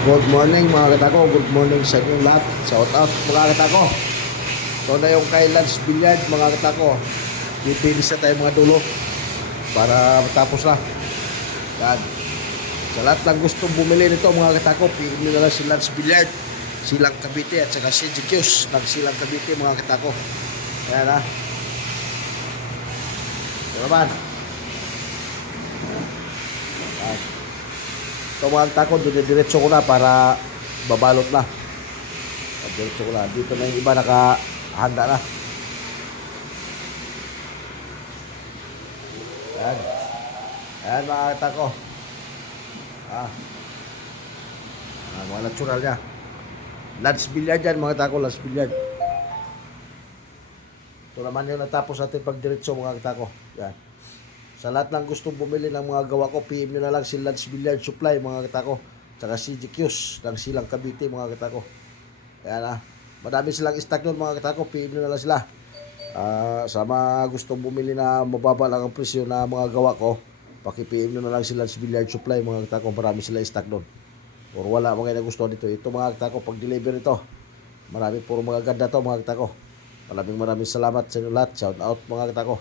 Good morning mga katako, good morning sa inyong lahat. Shout out mga katako. Ito na yung kay Lance Billiard mga katako. Bibilis na tayo mga dulo para matapos na. Yan. Sa lahat ng gustong bumili nito mga katako, pili nyo na lang si Lance Billiard, Silang Cavite at saka si GQs ng Silang Cavite mga katako. Ayan ha. Ito naman. Ayan. Ito mga tako, diretso ko na para babalot na. Diretso ko na. Dito na yung iba nakahanda na. Ayan. Ayan mga tako. Mga natural niya. Lance Billiard yan mga tako, Lance Billiard. Ito naman yung natapos natin pag diretso mga tako. Yan. Sa lahat ng gustong bumili ng mga gawa ko, PM nyo na lang si Lance Billiard Supply mga katako. Tsaka si GQs ng Silang Cavite mga katako. Ayan ha. Madami silang stock nun mga katako, PM nyo na lang sila. Sa mga gustong bumili na mababa lang ang presyo na mga gawa ko, paki-PM nyo na lang si Lance Billiard Supply mga katako. Marami sila stock nun. Or wala mga gusto dito. Ito mga katako, pag deliver ito, marami puro mga ganda to mga katako. Maraming salamat sa inyo lahat. Shout out mga katako.